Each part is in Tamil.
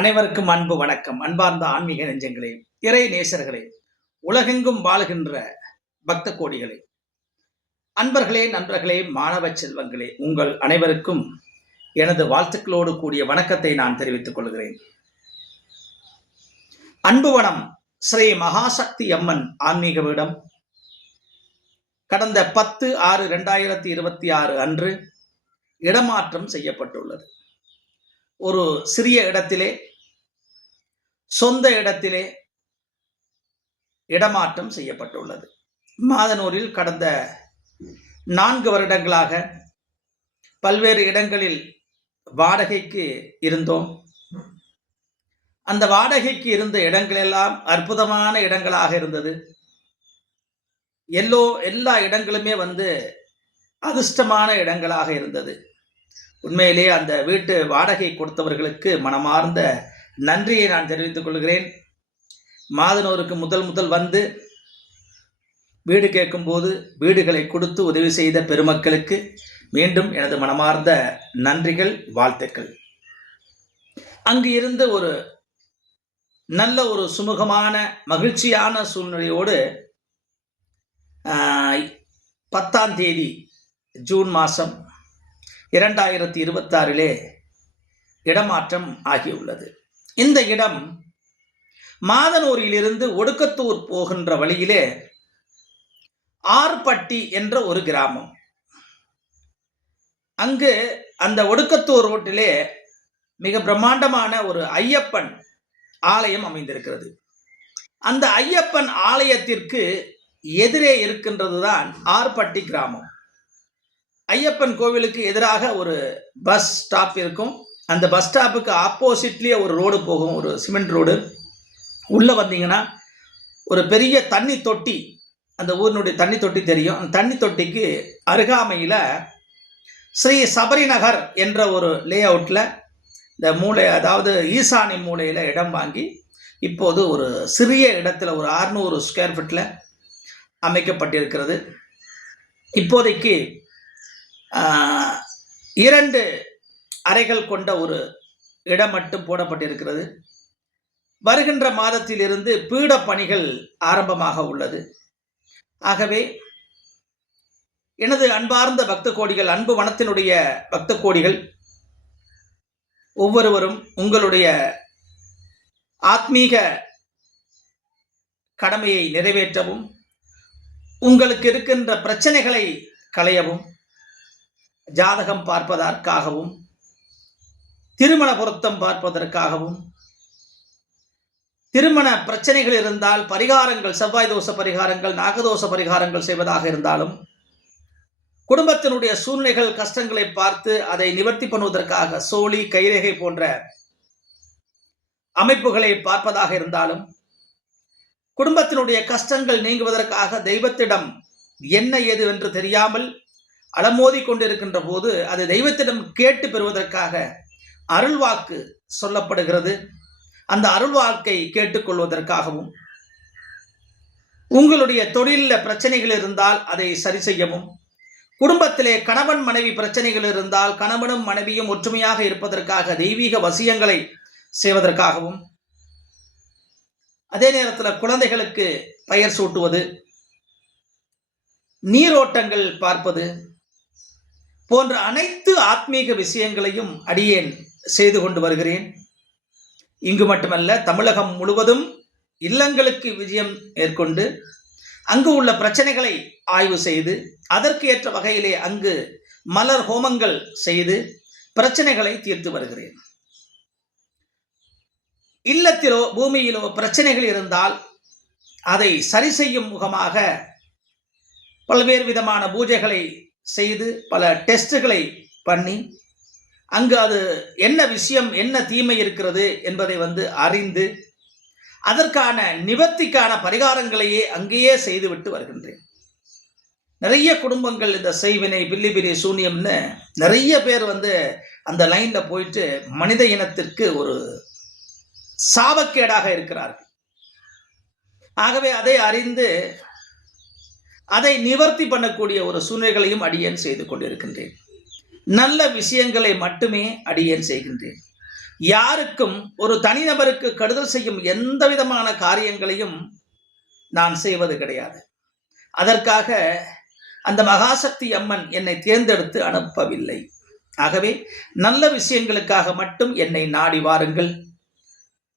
அனைவருக்கும் அன்பு வணக்கம். அன்பார்ந்த ஆன்மீக நெஞ்சங்களே, இறை நேசர்களே, உலகெங்கும் வாழுகின்ற பக்த கோடிகளே, அன்பர்களே, நண்பர்களே, மாணவ செல்வங்களே, உங்கள் அனைவருக்கும் எனது வாழ்த்துக்களோடு கூடிய வணக்கத்தை நான் தெரிவித்துக் கொள்கிறேன். அன்புவனம் ஸ்ரீ மகாசக்தி அம்மன் ஆன்மீக பீடம் கடந்த 10/6/2026 அன்று இடமாற்றம் செய்யப்பட்டுள்ளது. ஒரு சிறிய இடத்திலே, சொந்த இடத்திலே இடமாற்றம் செய்யப்பட்டுள்ளது. மாதனூரில் கடந்த 4 வருடங்களாக பல்வேறு இடங்களில் வாடகைக்கு இருந்தோம். அந்த வாடகைக்கு இருந்த இடங்களெல்லாம் அற்புதமான இடங்களாக இருந்தது. எல்லா இடங்களுமே அதிர்ஷ்டமான இடங்களாக இருந்தது. உண்மையிலே அந்த வீட்டு வாடகை கொடுத்தவர்களுக்கு மனமார்ந்த நன்றியை நான் தெரிவித்துக் கொள்கிறேன். மாதனூருக்கு முதல் வந்து வீடு கேட்கும்போது வீடுகளை கொடுத்து உதவி செய்த பெருமக்களுக்கு மீண்டும் எனது மனமார்ந்த நன்றிகள், வாழ்த்துக்கள். அங்கு இருந்து ஒரு நல்ல ஒரு சுமூகமான மகிழ்ச்சியான சூழ்நிலையோடு 10ஆம் தேதி ஜூன் மாதம் 2026 இடமாற்றம் ஆகியுள்ளது. இந்த இடம் மாதனூரிலிருந்து ஒடுக்கத்தூர் போகின்ற வழியிலே ஆர்பட்டி என்ற ஒரு கிராமம். அங்கு அந்த ஒடுக்கத்தூர் ரோட்டிலே மிக பிரம்மாண்டமான ஒரு ஐயப்பன் ஆலயம் அமைந்திருக்கிறது. அந்த ஐயப்பன் ஆலயத்திற்கு எதிரே இருக்கின்றதுதான் ஆர்பட்டி கிராமம். ஐயப்பன் கோவிலுக்கு எதிராக ஒரு பஸ் ஸ்டாப் இருக்கும். அந்த பஸ் ஸ்டாப்புக்கு ஆப்போசிட்லேயே ஒரு ரோடு போகும், ஒரு சிமெண்ட் ரோடு. உள்ளே வந்தீங்கன்னா ஒரு பெரிய தண்ணி தொட்டி, அந்த ஊரினுடைய தண்ணி தொட்டி தெரியும். அந்த தண்ணி தொட்டிக்கு அருகாமையில் ஸ்ரீ சபரி நகர் என்ற ஒரு லே அவுட்டில் இந்த மூளை, அதாவது ஈசானி மூலையில் இடம் வாங்கி இப்போது ஒரு சிறிய இடத்துல ஒரு 600 ஸ்கொயர் ஃபீட்டில் அமைக்கப்பட்டிருக்கிறது. இப்போதைக்கு 2 அறைகள் கொண்ட ஒரு இடம் மட்டும் போடப்பட்டிருக்கிறது. வருகின்ற மாதத்திலிருந்து பீட பணிகள் ஆரம்பமாக உள்ளது. ஆகவே எனது அன்பார்ந்த பக்த கோடிகள், அன்பு வனத்தினுடைய பக்த கோடிகள் ஒவ்வொருவரும் உங்களுடைய ஆத்மீக கடமையை நிறைவேற்றவும், உங்களுக்கு இருக்கின்ற பிரச்சனைகளை களையவும், ஜாதகம் பார்ப்பதற்காகவும், திருமண பொருத்தம் பார்ப்பதற்காகவும், திருமண பிரச்சனைகள் இருந்தால் பரிகாரங்கள், செவ்வாய் தோஷ பரிகாரங்கள், நாகதோஷ பரிகாரங்கள் செய்வதாக இருந்தாலும், குடும்பத்தினுடைய சூழ்நிலைகள், கஷ்டங்களை பார்த்து அதை நிவர்த்தி பண்ணுவதற்காக சோழி, கைரேகை போன்ற அமைப்புகளை பார்ப்பதாக இருந்தாலும், குடும்பத்தினுடைய கஷ்டங்கள் நீங்குவதற்காக தெய்வத்திடம் என்ன ஏது என்று தெரியாமல் அலமோதி கொண்டிருக்கின்ற போது அது தெய்வத்திடம் கேட்டு பெறுவதற்காக அருள்வாக்கு சொல்லப்படுகிறது. அந்த அருள்வாக்கை கேட்டுக்கொள்வதற்காகவும், உங்களுடைய தொழிலில் பிரச்சனைகள் இருந்தால் அதை சரி செய்யவும், குடும்பத்திலே கணவன் மனைவி பிரச்சனைகள் இருந்தால் கணவனும் மனைவியும் ஒற்றுமையாக இருப்பதற்காக தெய்வீக வசியங்களை செய்வதற்காகவும், அதே நேரத்தில் குழந்தைகளுக்கு பெயர் சூட்டுவது, நீரோட்டங்கள் பார்ப்பது போன்ற அனைத்து ஆத்மீக விஷயங்களையும் அடியேன் செய்து கொண்டு வருகிறேன். இங்கு மட்டுமல்ல, தமிழகம் முழுவதும் இல்லங்களுக்கு விஜயம் மேற்கொண்டு அங்கு உள்ள பிரச்சனைகளை ஆய்வு செய்து அதற்கு ஏற்ற வகையிலே அங்கு மலர் ஹோமங்கள் செய்து பிரச்சனைகளை தீர்த்து வருகிறேன். இல்லத்திலோ பூமியிலோ பிரச்சனைகள் இருந்தால் அதை சரி செய்யும் முகமாக பல்வேறு விதமான பூஜைகளை செய்து பல டெஸ்டுகளை பண்ணி அங்கு அது என்ன விஷயம், என்ன தீமை இருக்கிறது என்பதை அறிந்து அதற்கான நிவர்த்திக்கான பரிகாரங்களையே அங்கேயே செய்துவிட்டு வருகின்றேன். நிறைய குடும்பங்கள் இந்த செய்வினை, பில்லிபிரி, சூன்யம்னு நிறைய பேர் அந்த லைன்ல போயிட்டு மனித இனத்திற்கு ஒரு சாபக்கேடாக இருக்கிறார்கள். ஆகவே அதை அறிந்து அதை நிவர்த்தி பண்ணக்கூடிய ஒரு சூழ்நிலைகளையும் அடியேன் செய்து கொண்டிருக்கின்றேன். நல்ல விஷயங்களை மட்டுமே அடியேன் செய்கின்றேன். யாருக்கும் ஒரு தனிநபருக்கு கெடுதல் செய்யும் எந்த விதமான காரியங்களையும் நான் செய்வது கிடையாது. அதற்காக அந்த மகாசக்தி அம்மன் என்னை தேர்ந்தெடுத்து அனுப்பவில்லை. ஆகவே நல்ல விஷயங்களுக்காக மட்டும் என்னை நாடி வாருங்கள்.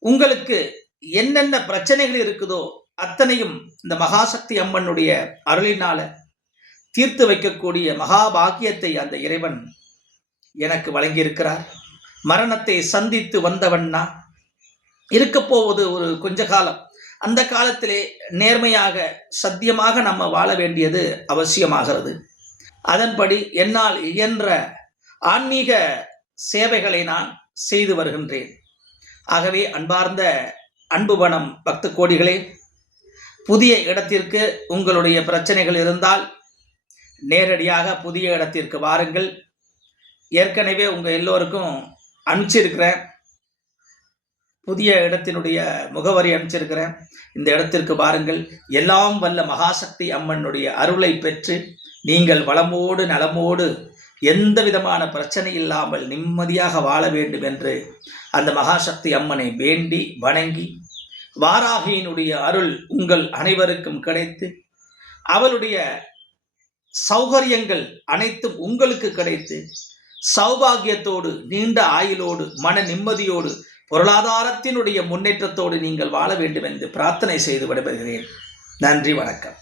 உங்களுக்கு என்னென்ன பிரச்சனைகள் இருக்குதோ அத்தனையும் இந்த மகாசக்தி அம்மனுடைய அருளினால தீர்த்து வைக்கக்கூடிய மகாபாக்கியத்தை அந்த இறைவன் எனக்கு வழங்கியிருக்கிறார். மரணத்தை சந்தித்து வந்தவன் நான். இருக்க போவது ஒரு கொஞ்ச காலம். அந்த காலத்திலே நேர்மையாக சத்தியமாக நம்ம வாழ வேண்டியது அவசியமாகிறது. அதன்படி என்னால் இயன்ற ஆன்மீக சேவைகளை நான் செய்து வருகின்றேன். ஆகவே அன்பார்ந்த அன்புவனம் பக்த கோடிகளே, புதிய இடத்திற்கு உங்களுடைய பிரச்சனைகள் இருந்தால் நேரடியாக புதிய இடத்திற்கு வாருங்கள். ஏற்கனவே உங்கள் எல்லோருக்கும் அனுப்பிச்சிருக்கிறேன். புதிய இடத்தினுடைய முகவரி அனுப்பிச்சிருக்கிறேன். இந்த இடத்திற்கு வாருங்கள். எல்லாம் வல்ல மகாசக்தி அம்மனுடைய அருளை பெற்று நீங்கள் வளமோடு நலமோடு எந்த விதமான பிரச்சனை இல்லாமல் நிம்மதியாக வாழ வேண்டும் என்று அந்த மகாசக்தி அம்மனை வேண்டி வணங்கி, வாராகியினுடைய அருள் உங்கள் அனைவருக்கும் கிடைத்து, அவளுடைய சௌகரியங்கள் அனைத்தும் உங்களுக்கு கிடைத்து, சௌபாகியத்தோடு நீண்ட ஆயுளோடு மன நிம்மதியோடு பொருளாதாரத்தினுடைய முன்னேற்றத்தோடு நீங்கள் வாழ வேண்டும் என்று பிரார்த்தனை செய்து விடைபெறுகிறேன். நன்றி, வணக்கம்.